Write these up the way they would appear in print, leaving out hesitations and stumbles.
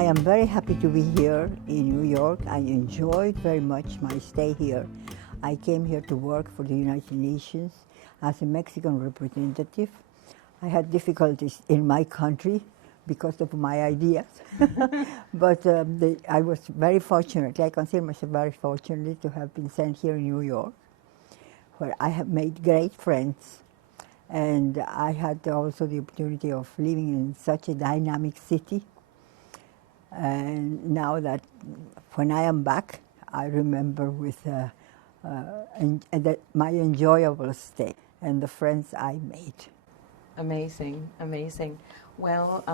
I am very happy to be here in New York. I enjoyed very much my stay here. I came here to work for the United Nations as a Mexican representative. I had difficulties in my country because of my ideas, but I was very fortunate. I consider myself very fortunate to have been sent here in New York, where I have made great friends. And I had also the opportunity of living in such a dynamic city. And now that when I am back, I remember with my enjoyable stay and the friends I made. Amazing, amazing. Well,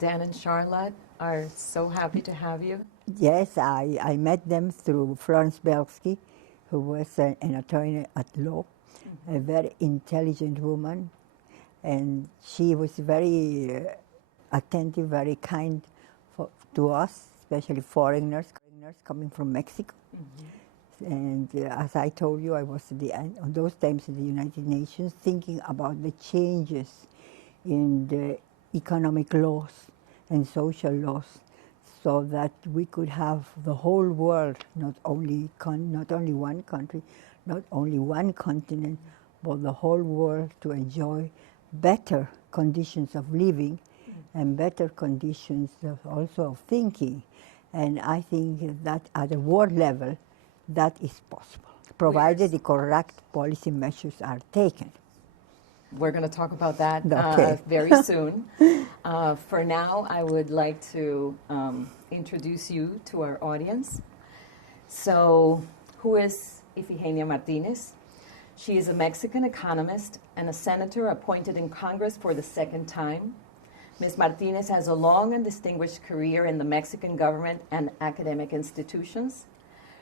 Dan and Charlotte are so happy to have you. Yes, I met them through Florence Belsky, who was an attorney at law, a very intelligent woman, and she was very attentive, very kind to us, especially foreigners coming from Mexico. Mm-hmm. And as I told you, I was on those times in the United Nations thinking about the changes in the economic laws and social laws, so that we could have the whole world, not only one country, not only one continent, but the whole world to enjoy better conditions of living and better conditions also of thinking. And I think that at the world level, that is possible, provided the correct policy measures are taken. We're going to talk about that very soon. For now, I would like to introduce you to our audience. So, who is Ifigenia Martinez? She is a Mexican economist and a senator appointed in Congress for the second time. Ms. Martinez has a long and distinguished career in the Mexican government and academic institutions.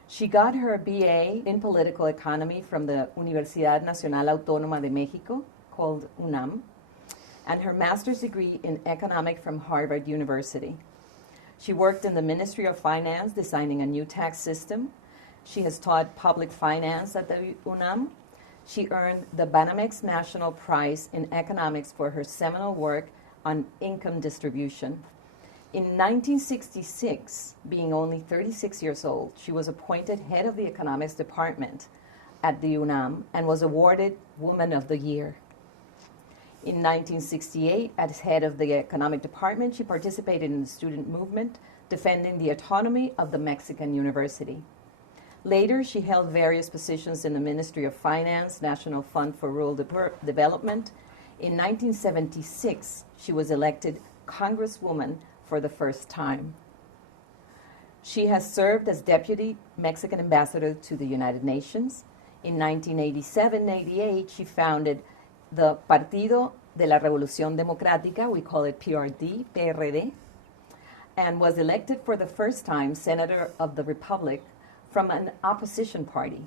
She got her BA in political economy from the Universidad Nacional Autónoma de México, called UNAM, and her master's degree in economics from Harvard University. She worked in the Ministry of Finance, designing a new tax system. She has taught public finance at the UNAM. She earned the Banamex National Prize in Economics for her seminal work on income distribution. In 1966, being only 36 years old, she was appointed head of the economics department at the UNAM and was awarded Woman of the Year. In 1968, as head of the economic department, she participated in the student movement, defending the autonomy of the Mexican University. Later, she held various positions in the Ministry of Finance, National Fund for Rural Development. In 1976, she was elected Congresswoman for the first time. She has served as Deputy Mexican Ambassador to the United Nations. In 1987-88, she founded the Partido de la Revolución Democrática, we call it PRD, PRD, and was elected for the first time Senator of the Republic from an opposition party.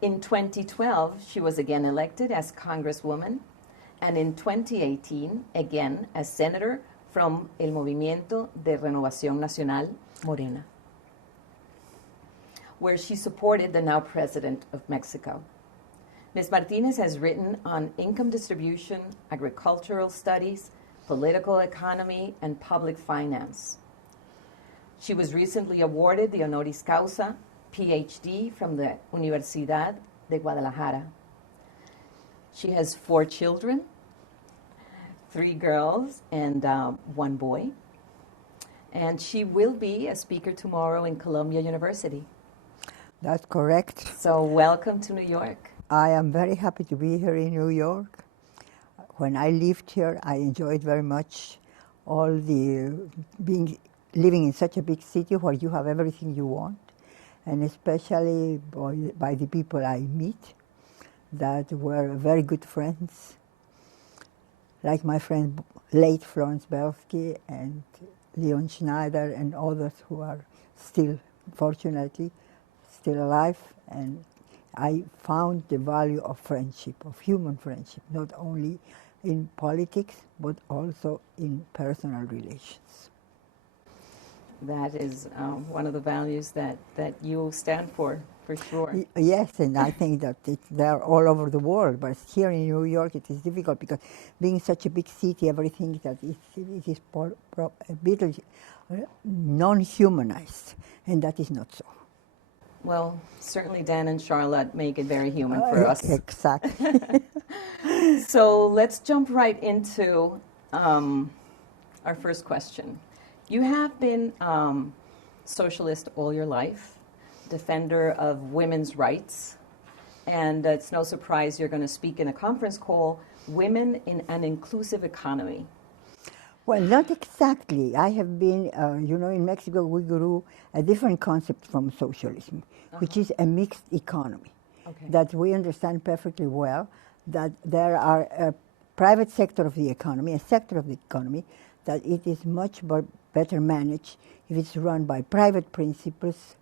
In 2012, she was again elected as Congresswoman, and in 2018, again as Senator from El Movimiento de Renovación Nacional, Morena, where she supported the now President of Mexico. Ms. Martinez has written on income distribution, agricultural studies, political economy, and public finance. She was recently awarded the honoris causa PhD from the Universidad de Guadalajara. She has 4 children, 3 girls and 1 boy. And she will be a speaker tomorrow in Columbia University. That's correct. So welcome to New York. I am very happy to be here in New York. When I lived here, I enjoyed very much living in such a big city where you have everything you want, and especially by the people I meet that were very good friends, like my friend late Florence Belsky and Leon Schneider and others who are still, fortunately, still alive. And I found the value of friendship, of human friendship, not only in politics, but also in personal relations. That is one of the values that you stand for. for sure. Yes, and I think that they're all over the world, but here in New York it is difficult because being such a big city, everything that it is a bit non-humanized, and that is not so. Well, certainly Dan and Charlotte make it very human for us. Exactly. So let's jump right into our first question. You have been socialist all your life, defender of women's rights, and it's no surprise you're going to speak in a conference called Women in an Inclusive Economy. Well, not exactly. I have been, in Mexico we grew a different concept from socialism, which is a mixed economy. Okay. That we understand perfectly well, that there are a private sector of the economy, a sector of the economy, that it is much better managed if it's run by private principles,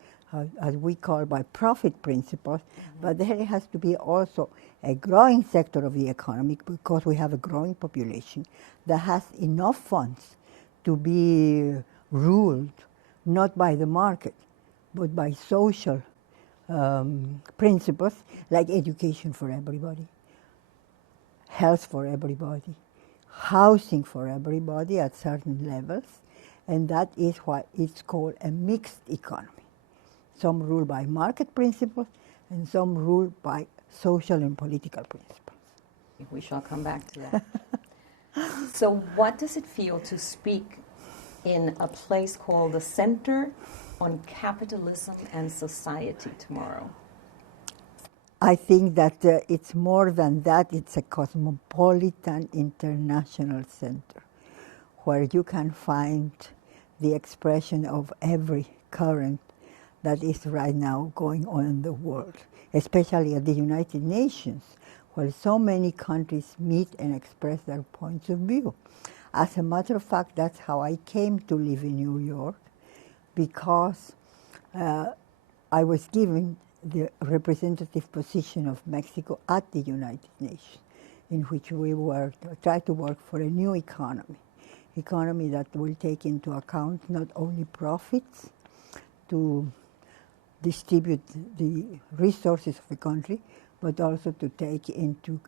as we call by profit principles, but there has to be also a growing sector of the economy because we have a growing population that has enough funds to be ruled not by the market, but by social principles like education for everybody, health for everybody, housing for everybody at certain levels, and that is why it's called a mixed economy. Some ruled by market principles and some ruled by social and political principles. We shall come back to that. So what does it feel to speak in a place called the Center on Capitalism and Society tomorrow? I think that it's more than that. It's a cosmopolitan international center where you can find the expression of every current that is right now going on in the world, especially at the United Nations, where so many countries meet and express their points of view. As a matter of fact, that's how I came to live in New York, because I was given the representative position of Mexico at the United Nations, in which we try to work for a new economy that will take into account not only profits to distribute the resources of the country, but also to take into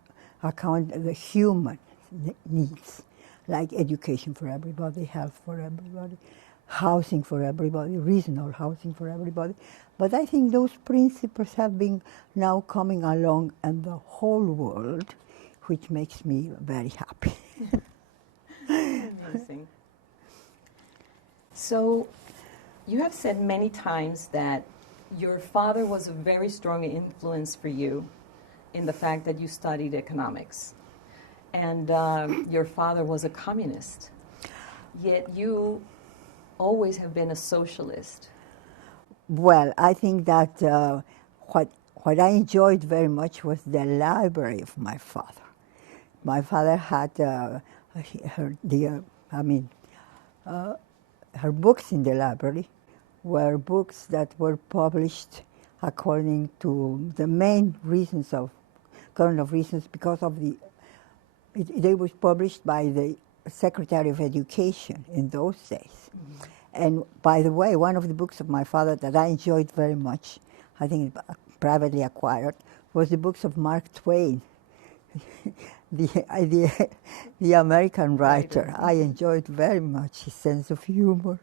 account the human needs, like education for everybody, health for everybody, housing for everybody, reasonable housing for everybody. But I think those principles have been now coming along in the whole world, which makes me very happy. Amazing. So you have said many times that your father was a very strong influence for you in the fact that you studied economics. And your father was a communist. Yet you always have been a socialist. Well, I think that what I enjoyed very much was the library of my father. My father had her books in the library were books that were published according to the main reasons because of they was published by the Secretary of Education in those days. Mm-hmm. And by the way, one of the books of my father that I enjoyed very much, I think privately acquired, was the books of Mark Twain, the American writer. I enjoyed very much his sense of humor.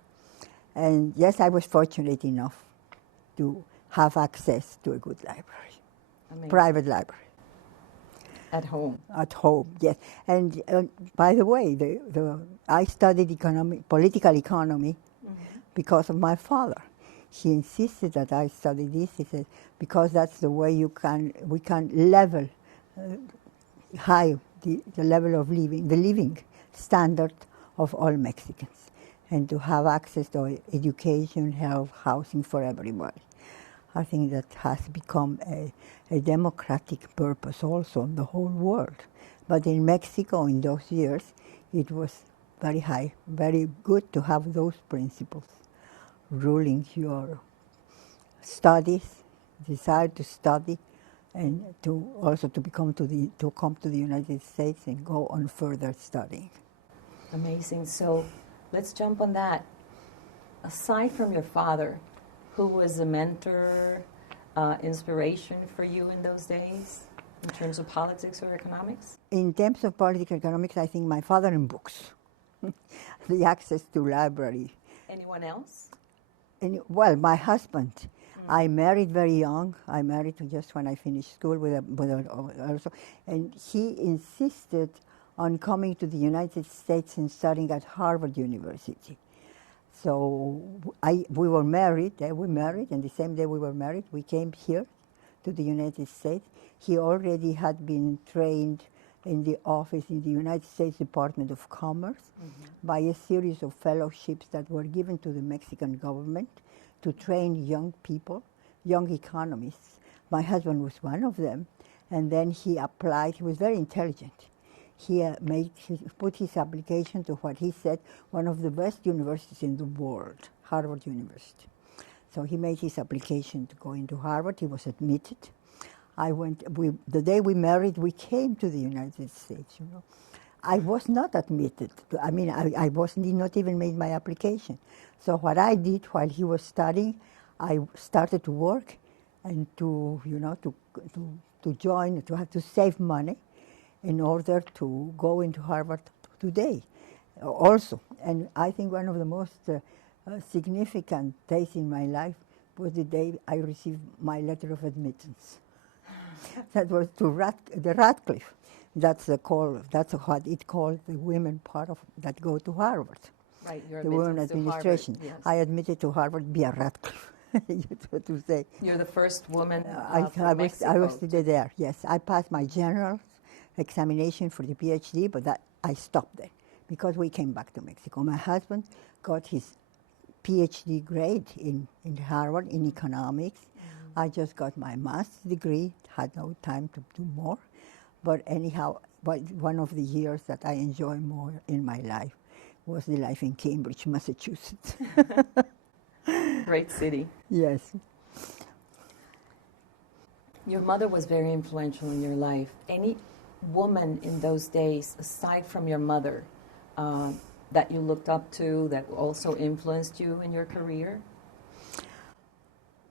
And yes, I was fortunate enough to have access to a good library, Amazing. Private library. At home? At home, yes. And by the way, I studied political economy because of my father. He insisted that I study this. He said, because that's the way we can level high the level of living, the living standard of all Mexicans, and to have access to education, health, housing for everybody. I think that has become a democratic purpose also in the whole world. But in Mexico in those years, it was very high, very good to have those principles ruling your studies, desire to study, and to also to come to the United States and go on further studying. Amazing. So let's jump on that. Aside from your father, who was a mentor, inspiration for you in those days in terms of politics or economics? In terms of politics and economics, I think my father and books, the access to library. Anyone else? Well, my husband. I married very young. I married just when I finished school also, and he insisted on coming to the United States and studying at Harvard University. So we were married. We married, and the same day we were married, we came here to the United States. He already had been trained in the office in the United States Department of Commerce by a series of fellowships that were given to the Mexican government to train young people, young economists. My husband was one of them, and then he applied. He was very intelligent. He put his application to what he said one of the best universities in the world, Harvard University. So he made his application to go into Harvard. He was admitted. The day we married, we came to the United States, you know. I was not admitted. I did not even make my application. So what I did while he was studying, I started to work and to join, to have to save money in order to go into Harvard today also. And I think one of the most significant days in my life was the day I received my letter of admittance. That was to the Radcliffe. That's what it called the women part of that go to Harvard. Right, your the women administration. Harvard, yes. I admitted to Harvard via Radcliffe. To say. You're the first woman I Mexico. was there. Yes, I passed my general examination for the PhD, but I stopped there because we came back to Mexico. My husband got his PhD grade in Harvard in economics. I just got my master's degree, had no time to do more. But anyhow, one of the years that I enjoy more in my life was the life in Cambridge, Massachusetts. Great city. Yes. Your mother was very influential in your life. Any woman in those days, aside from your mother, that you looked up to, that also influenced you in your career?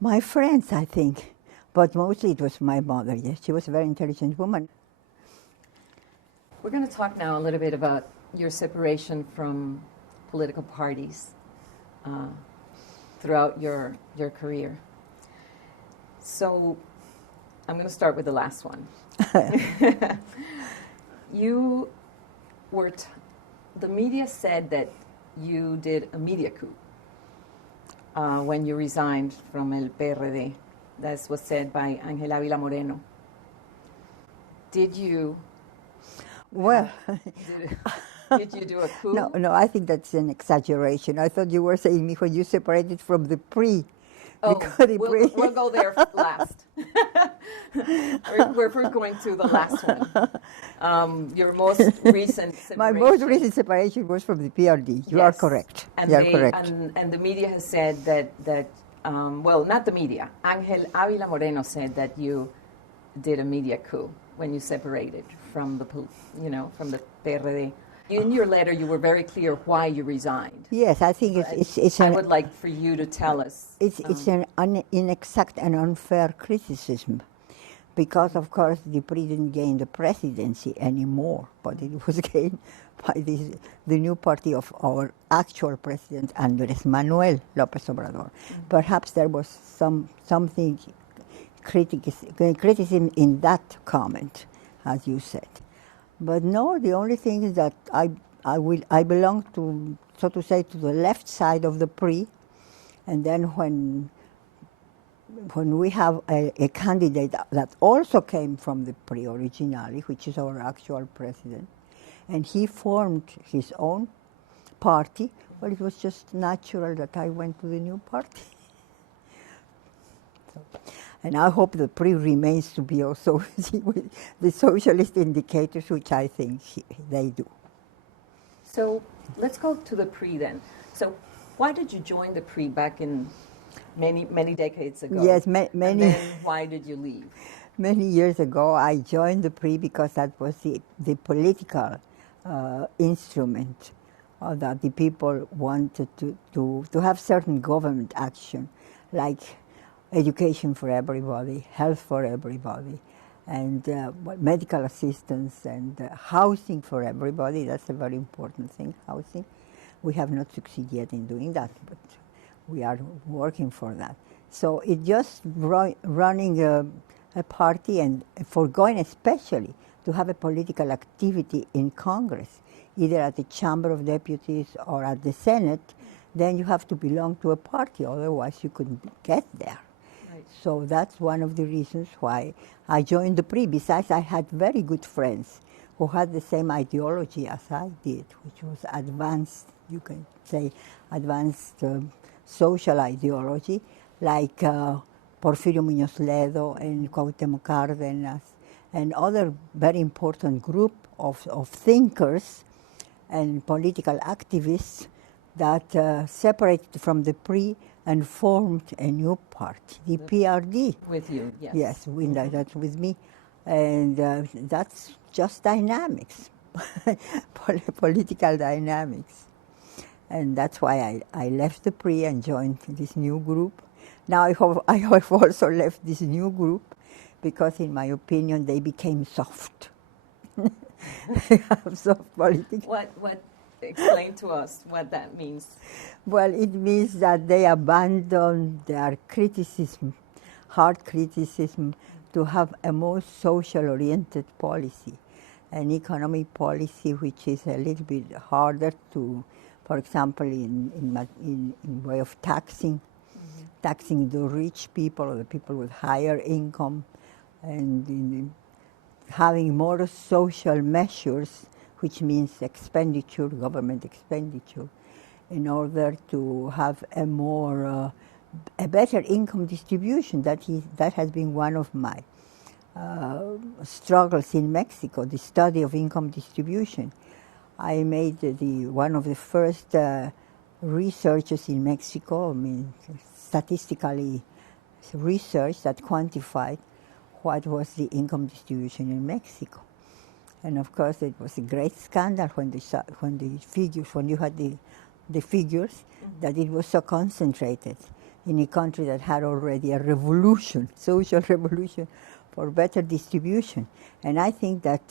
My friends, I think. But mostly it was my mother, yes. She was a very intelligent woman. We're going to talk now a little bit about your separation from political parties throughout your career. So I'm going to start with the last one. You were, the media said that you did a media coup when you resigned from El PRD. That was said by Ángel Ávila Moreno. Did you? Well, did you do a coup? No, I think that's an exaggeration. I thought you were saying me when you separated from the PRI. Oh, we'll go there last. we're going to the last one. Your most recent separation. My most recent separation was from the PRD. You are correct. You are correct. And the media has said that well, not the media. Ángel Ávila Moreno said that you did a media coup when you separated from the PRD. In your letter, you were very clear why you resigned. Yes, I think it's I would like for you to tell us. It's an inexact and unfair criticism, because of course the PRI didn't gain the presidency anymore, but it was gained by the new party of our actual president, Andrés Manuel López Obrador. Perhaps there was something criticism in that comment, as you said. But no, the only thing is that I belong to, so to say, to the left side of the PRI, and then when we have a candidate that also came from the PRI originally, which is our actual president, and he formed his own party, well, it was just natural that I went to the new party. And I hope the PRI remains to be also the socialist indicators, which I think they do. So let's go to the PRI then. So why did you join the PRI back in many decades ago? Yes, many. And then why did you leave? Many years ago, I joined the PRI because that was the political instrument that the people wanted to have certain government action, like education for everybody, health for everybody, and medical assistance and housing for everybody. That's a very important thing, housing. We have not succeeded yet in doing that, but we are working for that. So it's just running a party and for going especially to have a political activity in Congress, either at the Chamber of Deputies or at the Senate, then you have to belong to a party, otherwise you couldn't get there. Right. So that's one of the reasons why I joined the PRI. Besides, I had very good friends who had the same ideology as I did, which was advanced, you can say, advanced social ideology, like Porfirio Muñoz Ledo and Cuauhtémoc Cárdenas, and other very important group of thinkers and political activists that separated from the PRI and formed a new party, the PRD. With you, yes. Yes, that's with me. And that's just dynamics, political dynamics. And that's why I left the PRI and joined this new group. Now I have also left this new group because, in my opinion, they became soft. They have soft politics. What? Explain to us what that means. Well, it means that they abandon their criticism, hard criticism, to have a more social-oriented policy, an economic policy which is a little bit harder to, for example, in way of taxing, taxing the rich people or the people with higher income, and in having more social measures, which means expenditure, government expenditure, in order to have a better income distribution. That has been one of my struggles in Mexico, the study of income distribution. I made one of the first researches in Mexico, statistically research that quantified what was the income distribution in Mexico. And of course, it was a great scandal when you had the figures, that it was so concentrated in a country that had already a revolution, social revolution for better distribution. And I think that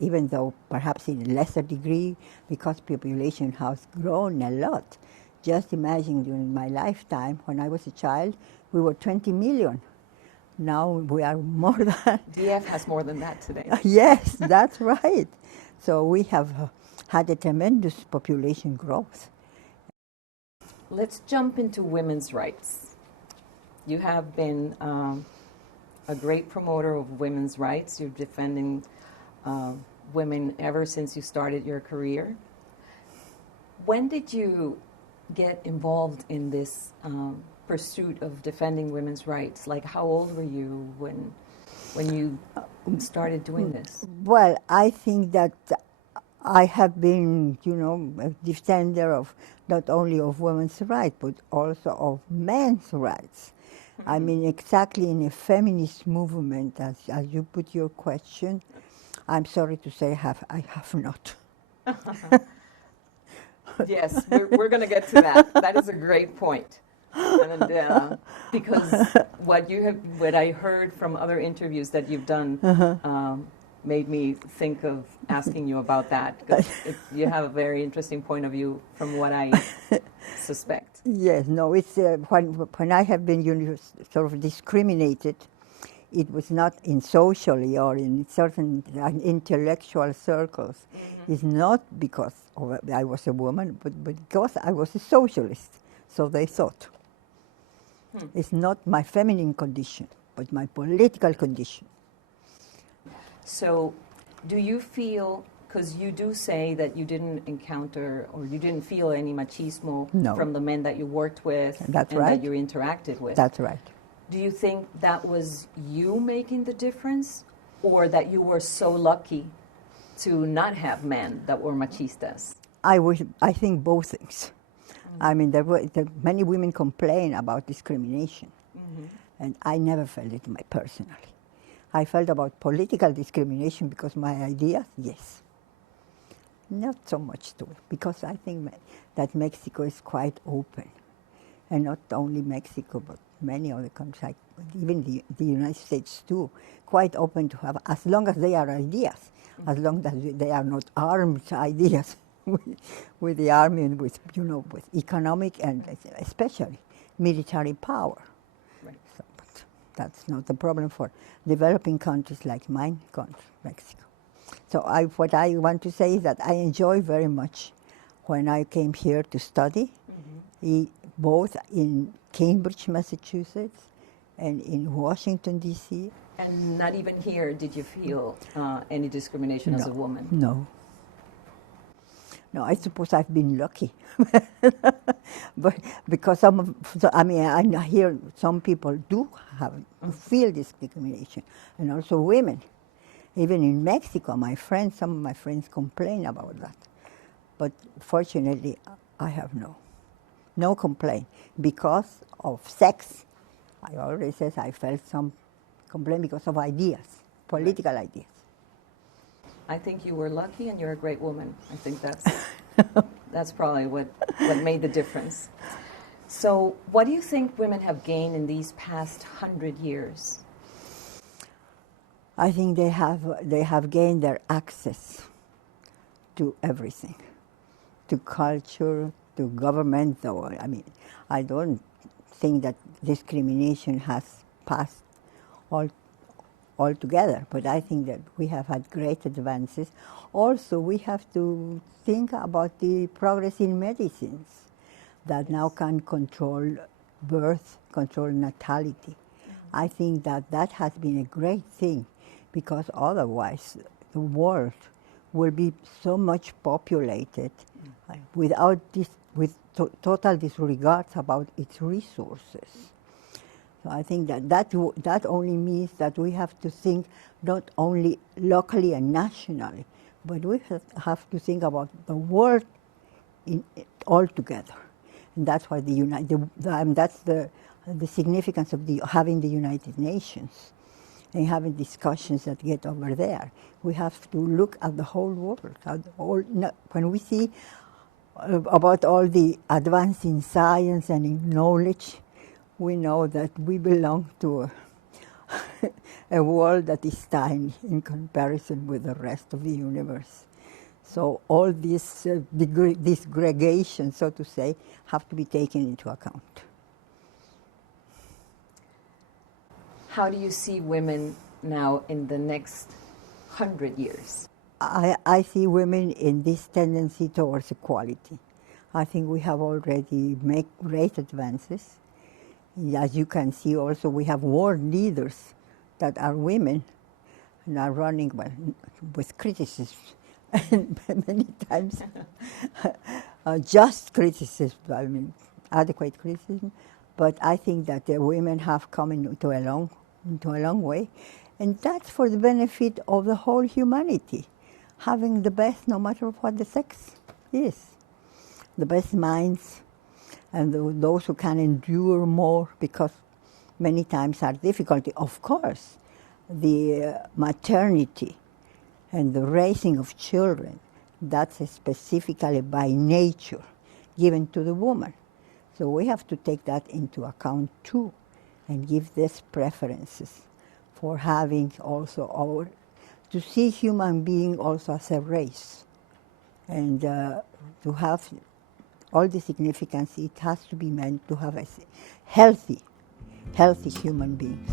even though perhaps in a lesser degree, because population has grown a lot, just imagine during my lifetime, when I was a child, we were 20 million. Now we are more than... DF has more than that today. Yes, that's right. So we have had a tremendous population growth. Let's jump into women's rights. You have been a great promoter of women's rights. You're defending women ever since you started your career. When did you get involved in this pursuit of defending women's rights? Like, how old were you when you started doing this? Well, I think that I have been, a defender of not only of women's rights, but also of men's rights. Mm-hmm. I mean, exactly in a feminist movement, as you put your question. I'm sorry to say I have not. Yes, we're going to get to that. That is a great point. And because what I heard from other interviews that you've done made me think of asking you about that, because you have a very interesting point of view from what I suspect. Yes, no, it's when I have been sort of discriminated, it was not in socially or in certain intellectual circles. Mm-hmm. It's not because I was a woman, but because I was a socialist. So they thought. It's not my feminine condition, but my political condition. So do you feel, because you do say that you didn't encounter or you didn't feel any machismo from the men that you worked with and that you interacted with. That's right. Do you think that was you making the difference, or that you were so lucky to not have men that were machistas? I think both things. Mm-hmm. I mean, many women complain about discrimination, and I never felt it personally. I felt about political discrimination because my ideas, yes. Not so much too, because I think that Mexico is quite open. And not only Mexico, but many other countries, like even the United States too, quite open to have, as long as they are ideas, as long as they are not armed ideas with the army and with, with economic and especially military power. Right. So, but that's not the problem for developing countries like mine country, Mexico. So what I want to say is that I enjoy very much when I came here to study, both in Cambridge, Massachusetts, and in Washington, D.C. And not even here did you feel any discrimination as a woman? No. No, I suppose I've been lucky. But because I hear some people do feel discrimination, and also women. Even in Mexico, some of my friends complain about that. But fortunately, I have no complaint. Because of sex, I always say I felt some complaint because of ideas, political ideas. I think you were lucky and you're a great woman. I think that's probably what made the difference. So what do you think women have gained in these past 100 years? I think they have gained their access to everything, to culture, to government. I don't think that discrimination has passed altogether, but I think that we have had great advances. Also, we have to think about the progress in medicines that now can control birth, control natality. I think that has been a great thing, because otherwise the world will be so much populated with total disregard about its resources. So I think that only means that we have to think not only locally and nationally, but we have to think about the world altogether. And that's why that's the significance of having the United Nations and having discussions that get over there. We have to look at the whole world. When we see about all the advance in science and in knowledge, we know that we belong to a world that is tiny in comparison with the rest of the universe. So all this disgregation, so to say, have to be taken into account. How do you see women now in the next 100 years? I see women in this tendency towards equality. I think we have already made great advances. As you can see also, we have world leaders that are women and are running with criticism. And many times just criticism, adequate criticism. But I think that the women have come into a long way. And that's for the benefit of the whole humanity, having the best no matter what the sex is. The best minds and those who can endure more, because many times are difficulty. Of course, the maternity and the raising of children, that's specifically by nature given to the woman. So we have to take that into account too, and give these preferences for having also to see human being also as a race, and to have all the significance it has to be meant to have a healthy human beings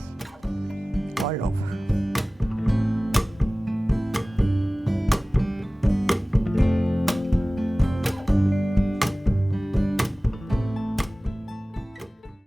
all over.